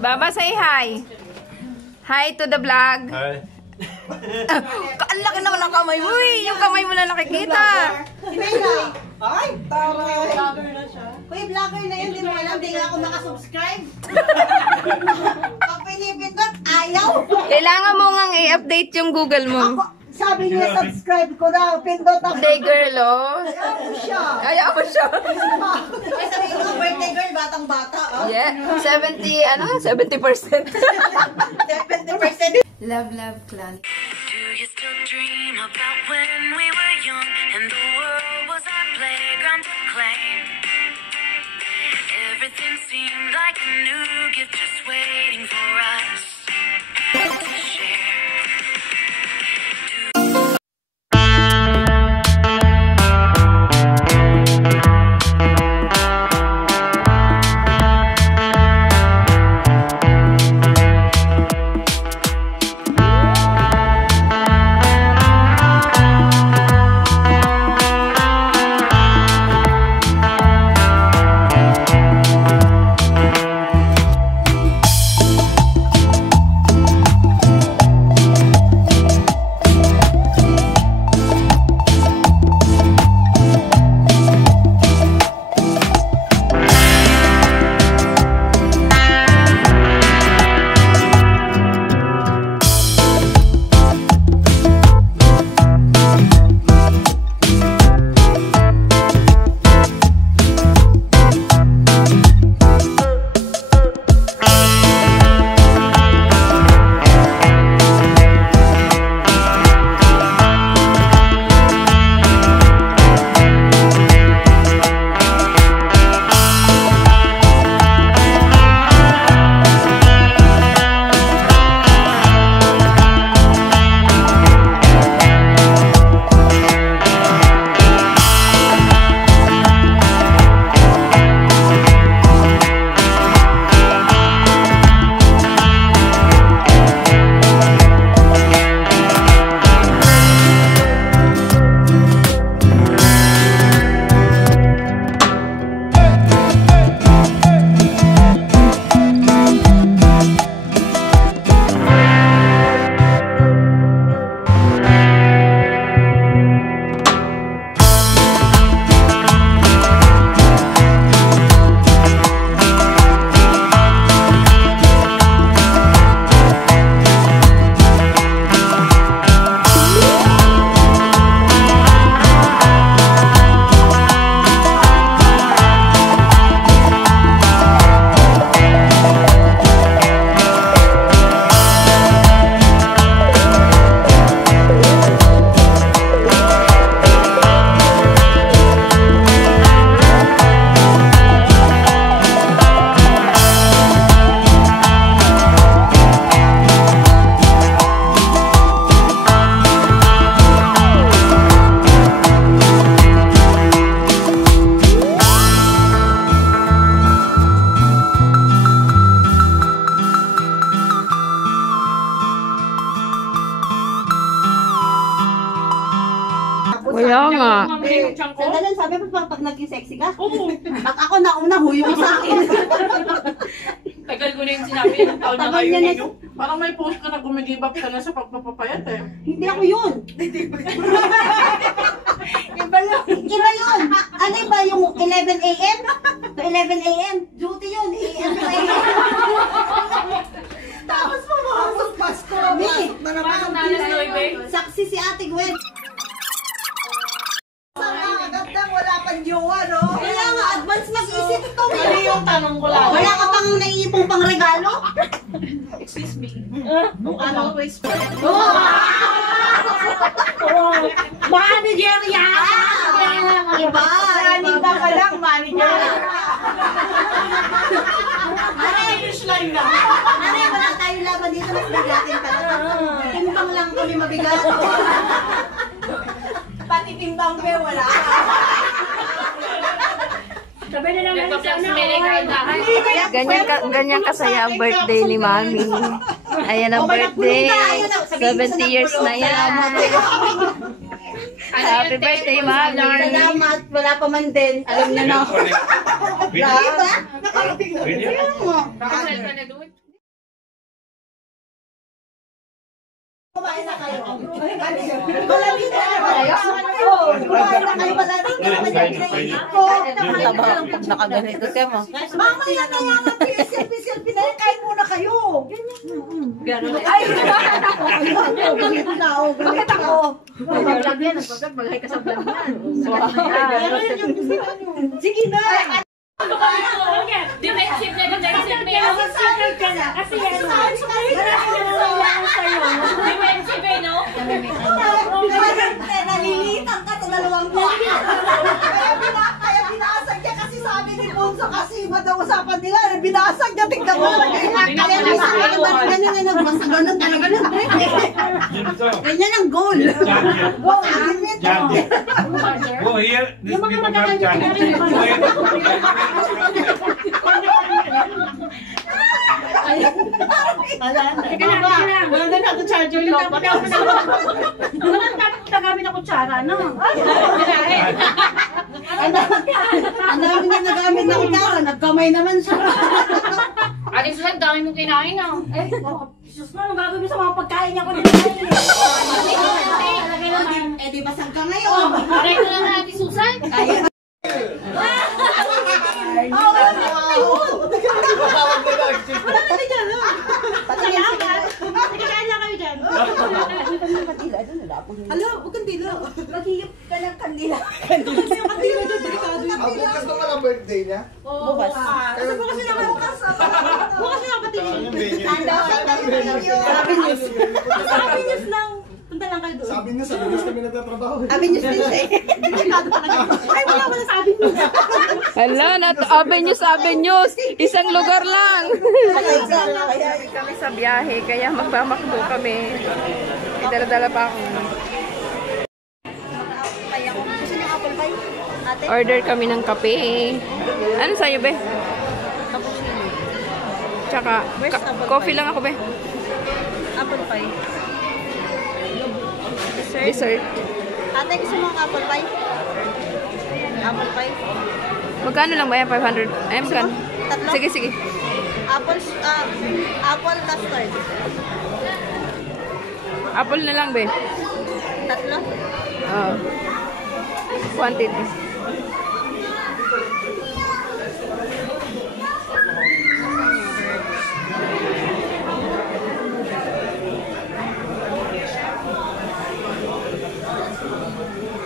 Baba, say hi. Hi to the vlog. Hi. Ang laki naman ng kamay mo eh. Yung kamay mo na nakikita. Ay, tara. Vlogger na siya. Uy, vlogger na yun. Di mo alam, di nga ako nakasubscribe. Pag pinipindot, ayaw. Kailangan mo nga i-update yung Google mo. Sabi niya, subscribe ko daw. Pindot ako. Birthday girl, oh. Ayaw ko siya. Ayaw mo siya. Ay, sabi ko, birthday girl, batang-bata. Yeah, 70%. 70%. Love, love, clan. Do you still dream about when we were young and the world was our playground to claim? Everything seemed like a new gift just waiting for us to share. Kaya nga. Sandalan, sabi mo pag naging sexy ka? Oo. At ako nauna, huyo mo sa akin. Tagal ko na yung sinabi ng taon na Tagal kayo niya na- ninyo. Parang may post ka na gumigib up ka na sa pagpapapayat eh. Hindi ako yun. Iba yun. Ano ba yung 11 a.m.? To 11 a.m. Duty yun. AM to AM. Tapos pumasok Pasko. Parang nalas Noybe. Saksi si Ate Gwen. Wala pang jowa, no? Kaya nga, advance mag-isip ito. Ano yung tanong ko lang? Wala ka pang naiipong pang regalo? Excuse me. Ano? Respect. Manager yan! Iba! Running ba ka lang, manager? Finish line na. Wala tayong laban dito. Mas bigatin pa lang. Timbang lang kami mabigat. Pati timbang pe, wala. Sabay na lang sa Ganyan kasaya ang birthday ni Mami. Ayan ang birthday. 70 years na yan. Happy birthday, Mami. Salamat. Wala pa man din. Alam niya na. Diba? Nakarating na. Kaya mo. Kumain na kayo. Kumain na kayo. Kumain na kayo. Taba lang pag nakaganito ka mo. Mamaya na yan. Selfie na yan. Kain muna kayo. Gano'n. Ay! Bakit ako? Vlog yan. Maghay ka sa vlog yan. Sige na. Defensive na defensive na yun. Kasi yan. Defensive eh, no? Nalilitan ka sa dalawang buwan. Kaya binasag niya kasi sabi ni Bunso kasi iba daw usapan nila. Binasag niya, tignan mo. Kaya ganyan na nagbasa. Ganun talaga na. Ganyan ang goal. Go here. These people have challenge. Go here. Wala na natin charger yung Tagamit ako kutsara, no? Ang dami na nagamit na kutsara. Nagkamay naman siya. Aling sulat, dami mong kinain, no? Diyos na, ang gagawin sa mga pagkain niya ko din. Eh, di basag ka ngayon. Aray ko lang natin, Susan. Alo, huwag kang dila. Maghihip ka ng kandila. Kandila dyan, delikado yung Ang bukas na pala birthday niya? bukas. Kasi bukas na naman. Bukas na naman Sabi news lang. Punta lang kayo doon. Sabi niya, sa lunes kami nagtatrabaho. Sabi news din siya. Delikado talaga. Ay, wala sabi news. Hala, Avenues. Isang lugar lang. Kami sa biyahe, kaya magmamakdo kami. May dala-dala pa ako. Gusto niyo apple pie? Ate? Order kami ng kape. Ano sa'yo, be? Cappuccino. Tsaka, coffee lang ako, be. Apple pie. Dessert. Ate, gusto mo ang apple pie? Apple pie? Magkano lang ba yan? 500? Ay, magkano? Tatlo? Sige, sige. Apple custard. Apple na lang, be. Tatlo? Oo. Quantity.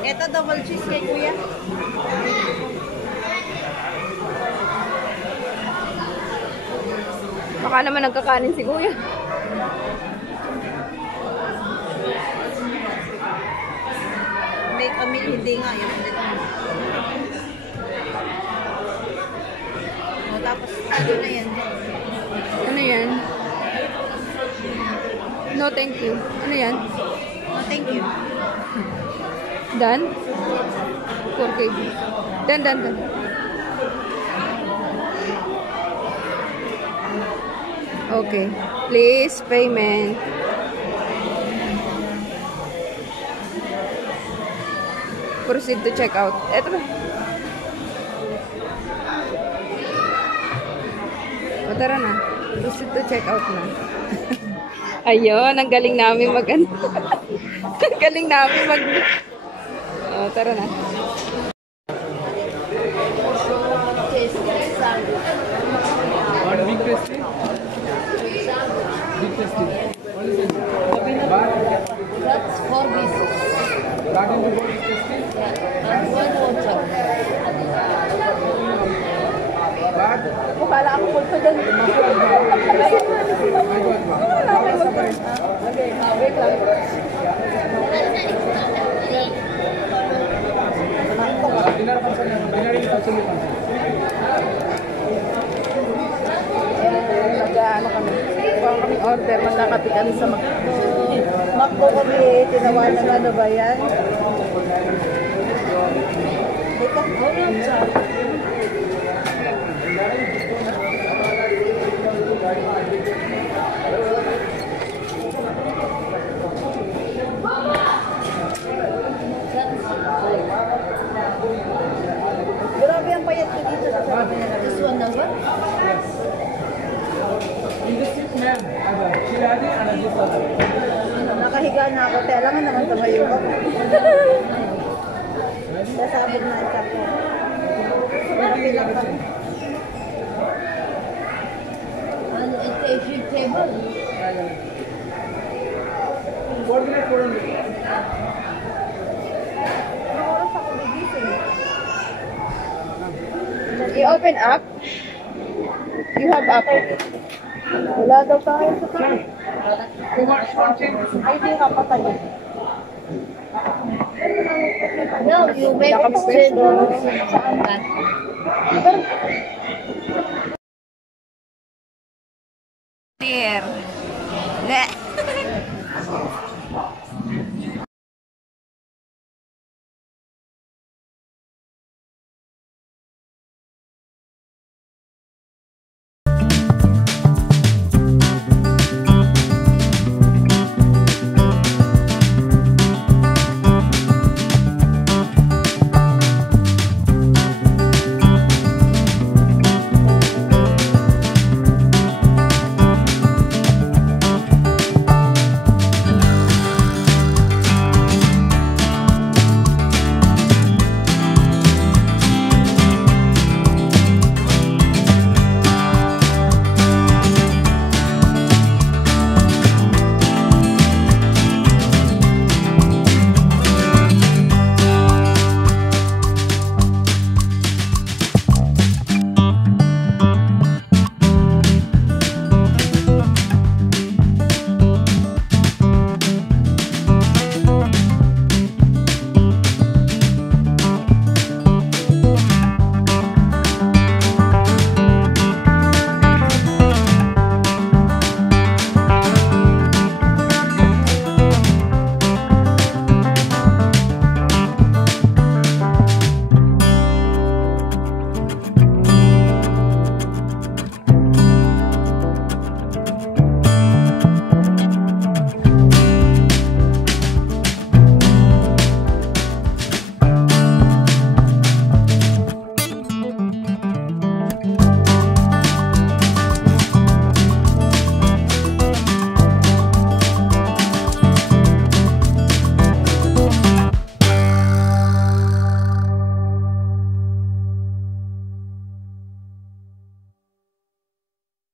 Ito double cheese kay kuya. Baka naman nagkakanin si kuya. Make a meal, hindi nga. Yun ulit. Tapos, ano na yan? Ano yan? No, thank you. Ano yan? Oh, thank you. Done? 4 kg. Done. Okay. Please, payment. Proceed to check out. Eto na. O, tara na. Proceed to check out na. Ayun, ang galing namin mag ang galing namin mag tara na. Big tasty. Big tasty. What is it? That's 4 pieces. That is the big tasty. And 1 water. Bad. Kala ako pulpo dyan. I got one. Okay, wait lang. Dinner person. Dinner is absolutely fine. Nag-ano kami. Kung kami order, magkakapi kami sa McDo. Makbo kami, tinawanan ano ba yan? Ayan, ano, si Adi, ano dito? Nakahiga na ako. Kailangan naman tumayo ako. Sasabog na isa ko. Pwede ka kasi. Coordinate ko rin. Anong oras ako gigising? I-open up? You have app? Wala daw tayo sa tayo. Sponsing. Ay, di ka patay. No, you make it saan ka? Dear. Ne.